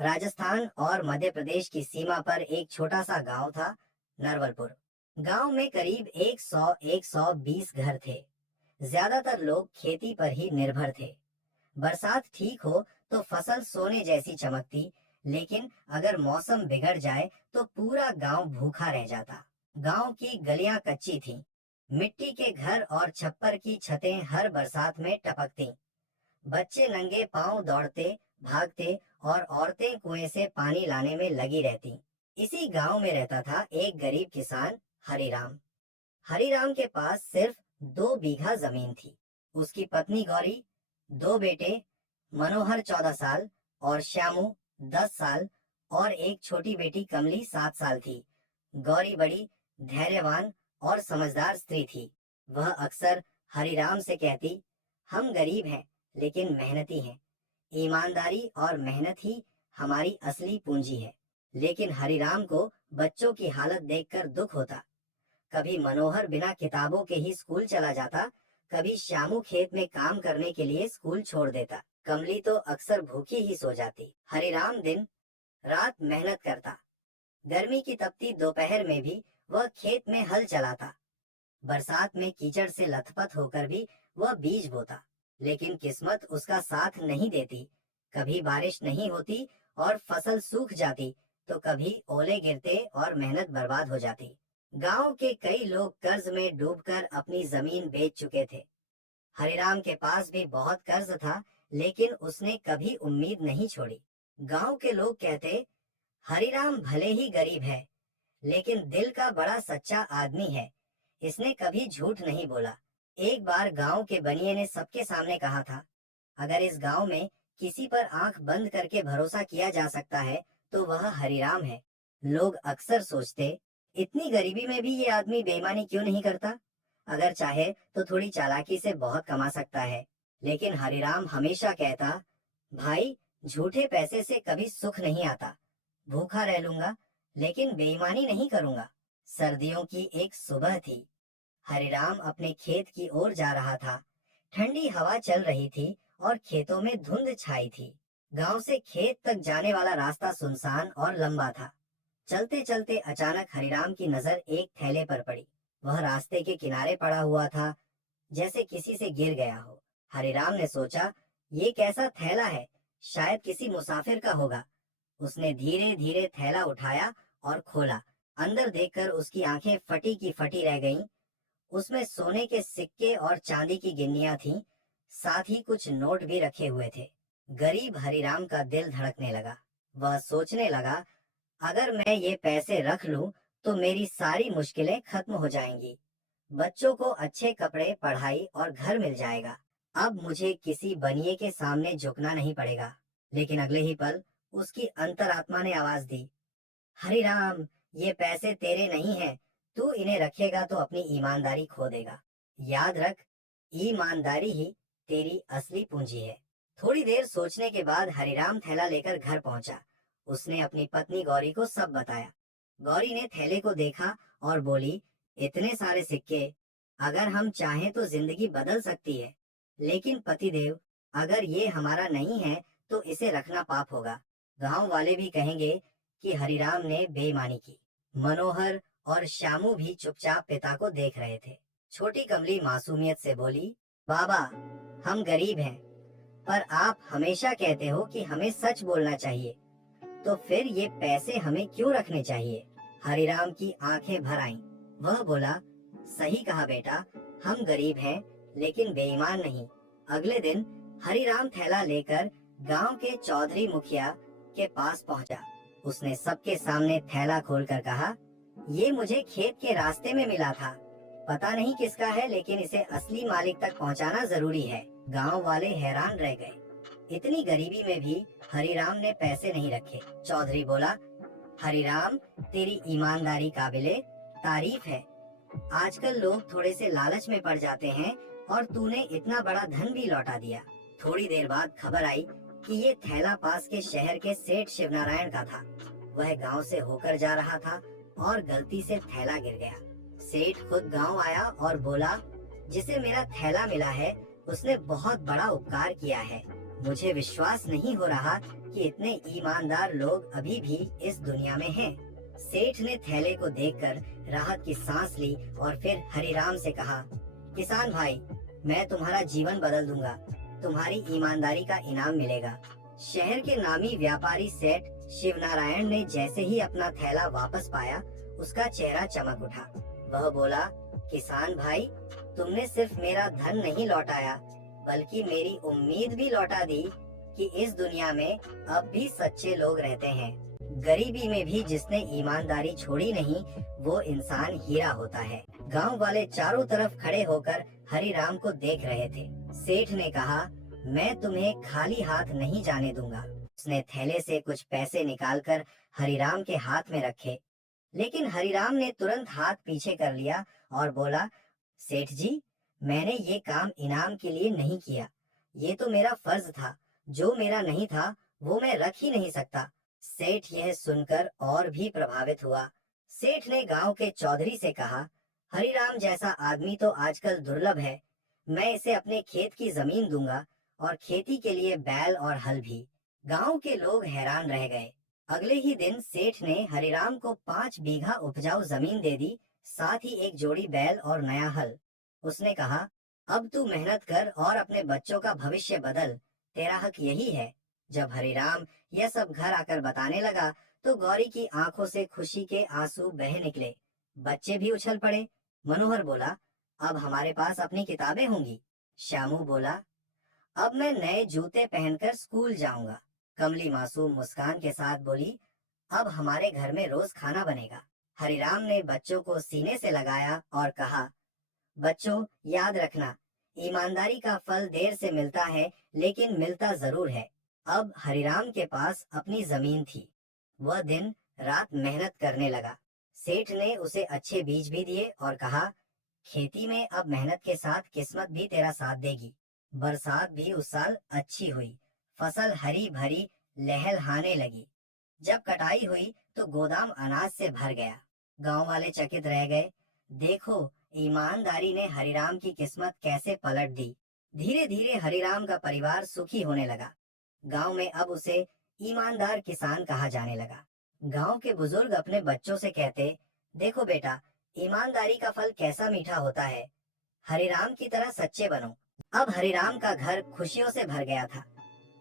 राजस्थान और मध्य प्रदेश की सीमा पर एक छोटा सा गांव था, नरवलपुर। गांव में करीब 100-120 घर थे। ज्यादातर लोग खेती पर ही निर्भर थे। बरसात ठीक हो तो फसल सोने जैसी चमकती, लेकिन अगर मौसम बिगड़ जाए तो पूरा गांव भूखा रह जाता। गांव की गलियां कच्ची थीं, मिट्टी के घर और छप्पर की छतें हर बरसात में टपकती। बच्चे नंगे पांव दौड़ते, भागते और औरतें कुएं से पानी लाने में लगी रहती। इसी गांव में रहता था एक गरीब किसान, हरिराम। हरिराम के पास सिर्फ 2 बीघा जमीन थी। उसकी पत्नी गौरी, 2 बेटे, मनोहर 14 साल और श्यामू 10 साल और एक छोटी बेटी कमली 7 साल थी। गौरी बड़ी धैर्यवान और समझदार स्त्री थी। वह अक्सर हरिराम से कहती, हम गरीब हैं लेकिन मेहनती हैं। ईमानदारी और मेहनत ही हमारी असली पूंजी है। लेकिन हरिराम को बच्चों की हालत देखकर दुख होता। कभी मनोहर बिना किताबों के ही स्कूल चला जाता, कभी श्यामू खेत में काम करने के लिए स्कूल छोड़ देता। कमली तो अक्सर भूखी ही सो जाती। हरिराम दिन रात मेहनत करता। गर्मी की तपती दोपहर में भी वह खेत में हल चलाता। बरसात में कीचड़ से लथपथ होकर भी वह बीज बोता। लेकिन किस्मत उसका साथ नहीं देती। कभी बारिश नहीं होती और फसल सूख जाती, तो कभी ओले गिरते और मेहनत बर्बाद हो जाती। गांव के कई लोग कर्ज में डूबकर अपनी जमीन बेच चुके थे। हरिराम के पास भी बहुत कर्ज था, लेकिन उसने कभी उम्मीद नहीं छोड़ी। गांव के लोग कहते, हरिराम भले ही गरीब है, लेकिन दिल का बड़ा सच्चा आदमी है। इसने कभी झूठ नहीं बोला। एक बार गांव के बनिए ने सबके सामने कहा था, अगर इस गांव में किसी पर आंख बंद करके भरोसा किया जा सकता है तो वह हरिराम है। लोग अक्सर सोचते, इतनी गरीबी में भी ये आदमी बेईमानी क्यों नहीं करता? अगर चाहे तो थोड़ी चालाकी से बहुत कमा सकता है। लेकिन हरिराम हमेशा कहता, भाई, झूठे पैसे से कभी सुख नहीं आता। भूखा रह लूंगा लेकिन बेईमानी नहीं करूंगा। सर्दियों की एक सुबह थी। हरिराम अपने खेत की ओर जा रहा था। ठंडी हवा चल रही थी और खेतों में धुंध छाई थी। गांव से खेत तक जाने वाला रास्ता सुनसान और लंबा था। चलते चलते अचानक हरिराम की नजर एक थैले पर पड़ी। वह रास्ते के किनारे पड़ा हुआ था, जैसे किसी से गिर गया हो। हरिराम ने सोचा, ये कैसा थैला है, शायद किसी मुसाफिर का होगा। उसने धीरे धीरे थैला उठाया और खोला। अंदर देखकर उसकी आंखें फटी की फटी रह गईं। उसमें सोने के सिक्के और चांदी की गिन्नियां थीं, साथ ही कुछ नोट भी रखे हुए थे। गरीब हरिराम का दिल धड़कने लगा। वह सोचने लगा, अगर मैं ये पैसे रख लूं तो मेरी सारी मुश्किलें खत्म हो जाएंगी। बच्चों को अच्छे कपड़े, पढ़ाई और घर मिल जाएगा। अब मुझे किसी बनिए के सामने झुकना नहीं पड़ेगा। लेकिन अगले ही पल उसकी अंतरात्मा ने आवाज दी, हरिराम, ये पैसे तेरे नहीं हैं। तू इन्हें रखेगा तो अपनी ईमानदारी खो देगा। याद रख, ईमानदारी ही तेरी असली पूंजी है। थोड़ी देर सोचने के बाद हरिराम थैला लेकर घर पहुंचा। उसने अपनी पत्नी गौरी को सब बताया। गौरी ने थैले को देखा और बोली, इतने सारे सिक्के, अगर हम चाहें तो जिंदगी बदल सकती है। लेकिन पतिदेव, अगर ये हमारा नहीं है तो इसे रखना पाप होगा। गांव वाले भी कहेंगे कि हरिराम ने बेईमानी की। मनोहर और श्यामू भी चुपचाप पिता को देख रहे थे। छोटी कमली मासूमियत से बोली, बाबा, हम गरीब हैं, पर आप हमेशा कहते हो कि हमें सच बोलना चाहिए, तो फिर ये पैसे हमें क्यों रखने चाहिए? हरिराम की आंखें भर आईं। वह बोला, सही कहा बेटा, हम गरीब हैं लेकिन बेईमान नहीं। अगले दिन हरिराम थैला लेकर गांव के चौधरी मुखिया के पास पहुंचा। उसने सबके सामने थैला खोलकर कहा, ये मुझे खेत के रास्ते में मिला था। पता नहीं किसका है, लेकिन इसे असली मालिक तक पहुंचाना जरूरी है। गांव वाले हैरान रह गए। इतनी गरीबी में भी हरिराम ने पैसे नहीं रखे। चौधरी बोला, हरिराम, तेरी ईमानदारी काबिले तारीफ है। आजकल लोग थोड़े से लालच में पड़ जाते हैं और तूने इतना बड़ा धन भी लौटा दिया। थोड़ी देर बाद खबर आई कि ये थैला पास के शहर के सेठ शिवनारायण का था। वह गांव से होकर जा रहा था और गलती से थैला गिर गया। सेठ खुद गांव आया और बोला, जिसे मेरा थैला मिला है उसने बहुत बड़ा उपकार किया है। मुझे विश्वास नहीं हो रहा कि इतने ईमानदार लोग अभी भी इस दुनिया में हैं। सेठ ने थैले को देखकर राहत की सांस ली और फिर हरिराम से कहा, किसान भाई, मैं तुम्हारा जीवन बदल दूंगा। तुम्हारी ईमानदारी का इनाम मिलेगा। शहर के नामी व्यापारी सेठ शिवनारायण ने जैसे ही अपना थैला वापस पाया, उसका चेहरा चमक उठा। वह बोला, किसान भाई, तुमने सिर्फ मेरा धन नहीं लौटाया, बल्कि मेरी उम्मीद भी लौटा दी कि इस दुनिया में अब भी सच्चे लोग रहते हैं। गरीबी में भी जिसने ईमानदारी छोड़ी नहीं, वो इंसान हीरा होता है। गांव वाले चारों तरफ खड़े होकर हरिराम को देख रहे थे। सेठ ने कहा, मैं तुम्हें खाली हाथ नहीं जाने दूंगा। उसने थैले से कुछ पैसे निकालकर हरिराम के हाथ में रखे, लेकिन हरिराम ने तुरंत हाथ पीछे कर लिया और बोला, सेठ जी, मैंने ये काम इनाम के लिए नहीं किया। ये तो मेरा फर्ज था। जो मेरा नहीं था वो मैं रख ही नहीं सकता। सेठ यह सुनकर और भी प्रभावित हुआ। सेठ ने गांव के चौधरी से कहा, हरिराम जैसा आदमी तो आजकल दुर्लभ है। मैं इसे अपने खेत की जमीन दूंगा और खेती के लिए बैल और हल भी। गांव के लोग हैरान रह गए। अगले ही दिन सेठ ने हरिराम को 5 बीघा उपजाऊ जमीन दे दी, साथ ही एक जोड़ी बैल और नया हल। उसने कहा, अब तू मेहनत कर और अपने बच्चों का भविष्य बदल। तेरा हक यही है। जब हरिराम यह सब घर आकर बताने लगा, तो गौरी की आंखों से खुशी के आंसू बह निकले। बच्चे भी उछल पड़े। मनोहर बोला, अब हमारे पास अपनी किताबें होंगी। श्यामू बोला, अब मैं नए जूते पहनकर स्कूल जाऊंगा। कमली मासूम मुस्कान के साथ बोली, अब हमारे घर में रोज खाना बनेगा। हरिराम ने बच्चों को सीने से लगाया और कहा, बच्चों, याद रखना, ईमानदारी का फल देर से मिलता है, लेकिन मिलता जरूर है। अब हरिराम के पास अपनी जमीन थी। वह दिन रात मेहनत करने लगा। सेठ ने उसे अच्छे बीज भी दिए और कहा, खेती में अब मेहनत के साथ किस्मत भी तेरा साथ देगी। बरसात भी उस साल अच्छी हुई। फसल हरी भरी लहलहाने लगी। जब कटाई हुई तो गोदाम अनाज से भर गया। गांव वाले चकित रह गए। देखो, ईमानदारी ने हरिराम की किस्मत कैसे पलट दी। धीरे धीरे हरिराम का परिवार सुखी होने लगा। गांव में अब उसे ईमानदार किसान कहा जाने लगा। गांव के बुजुर्ग अपने बच्चों से कहते, देखो बेटा, ईमानदारी का फल कैसा मीठा होता है। हरिराम की तरह सच्चे बनो। अब हरिराम का घर खुशियों से भर गया था।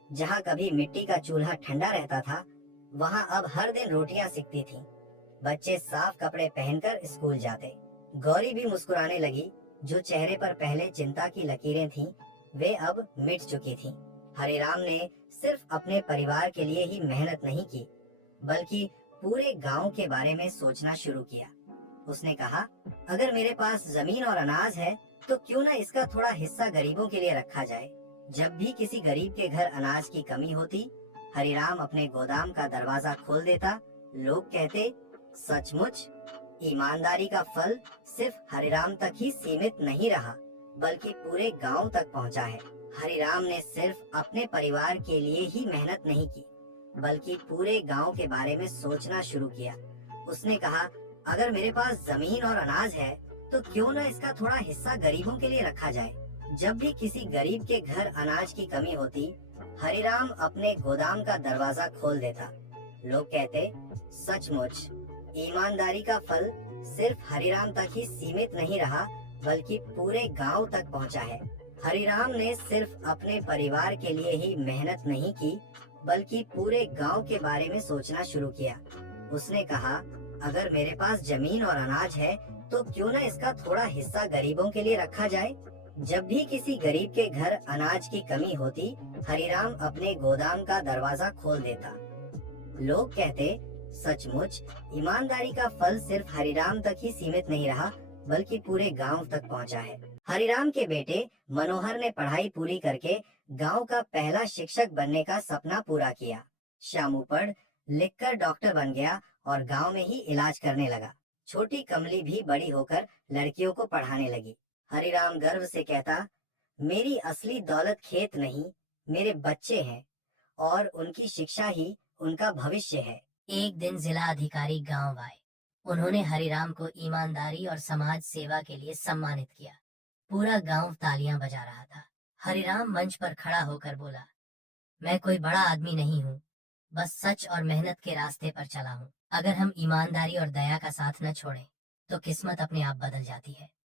जहाँ कभी मिट्टी का चूल्हा ठंडा रहता था, वहाँ अब हर दिन रोटियां सिकती थीं। बच्चे साफ कपड़े पहनकर स्कूल जाते। गौरी भी मुस्कुराने लगी। जो चेहरे पर पहले चिंता की लकीरें थीं, वे अब मिट चुकी थीं। हरिराम ने सिर्फ अपने परिवार के लिए ही मेहनत नहीं की, बल्कि पूरे गांव के बारे में सोचना शुरू किया। उसने कहा, अगर मेरे पास जमीन और अनाज है, तो क्यों ना इसका थोड़ा हिस्सा गरीबों के लिए रखा जाए। जब भी किसी गरीब के घर अनाज की कमी होती, हरिराम अपने गोदाम का दरवाजा खोल देता। लोग कहते, सचमुच ईमानदारी का फल सिर्फ हरिराम तक ही सीमित नहीं रहा, बल्कि पूरे गांव तक पहुंचा है। हरिराम ने सिर्फ अपने परिवार के लिए ही मेहनत नहीं की, बल्कि पूरे गांव के बारे में सोचना शुरू किया। उसने कहा, अगर मेरे पास जमीन और अनाज है, तो क्यों न इसका थोड़ा हिस्सा गरीबों के लिए रखा जाए। जब भी किसी गरीब के घर अनाज की कमी होती, हरिराम अपने गोदाम का दरवाजा खोल देता। लोग कहते, सचमुच ईमानदारी का फल सिर्फ हरिराम तक ही सीमित नहीं रहा, बल्कि पूरे गांव तक पहुंचा है। हरिराम ने सिर्फ अपने परिवार के लिए ही मेहनत नहीं की, बल्कि पूरे गांव के बारे में सोचना शुरू किया। उसने कहा, अगर मेरे पास जमीन और अनाज है, तो क्यों न इसका थोड़ा हिस्सा गरीबों के लिए रखा जाए। जब भी किसी गरीब के घर अनाज की कमी होती, हरिराम अपने गोदाम का दरवाजा खोल देता। लोग कहते, सचमुच ईमानदारी का फल सिर्फ हरिराम तक ही सीमित नहीं रहा, बल्कि पूरे गांव तक पहुंचा है। हरिराम के बेटे मनोहर ने पढ़ाई पूरी करके गांव का पहला शिक्षक बनने का सपना पूरा किया। श्यामू पढ़ लिखकर डॉक्टर बन गया और गांव में ही इलाज करने लगा। छोटी कमली भी बड़ी होकर लड़कियों को पढ़ाने लगी। हरिराम गर्व से कहता, मेरी असली दौलत खेत नहीं, मेरे बच्चे हैं और उनकी शिक्षा ही उनका भविष्य है। एक दिन जिला अधिकारी गांव आए। उन्होंने हरिराम को ईमानदारी और समाज सेवा के लिए सम्मानित किया। पूरा गांव तालियां बजा रहा था। हरिराम मंच पर खड़ा होकर बोला, मैं कोई बड़ा आदमी नहीं हूँ, बस सच और मेहनत के रास्ते पर चला हूँ। अगर हम ईमानदारी और दया का साथ न छोड़ें, तो किस्मत अपने आप बदल जाती है।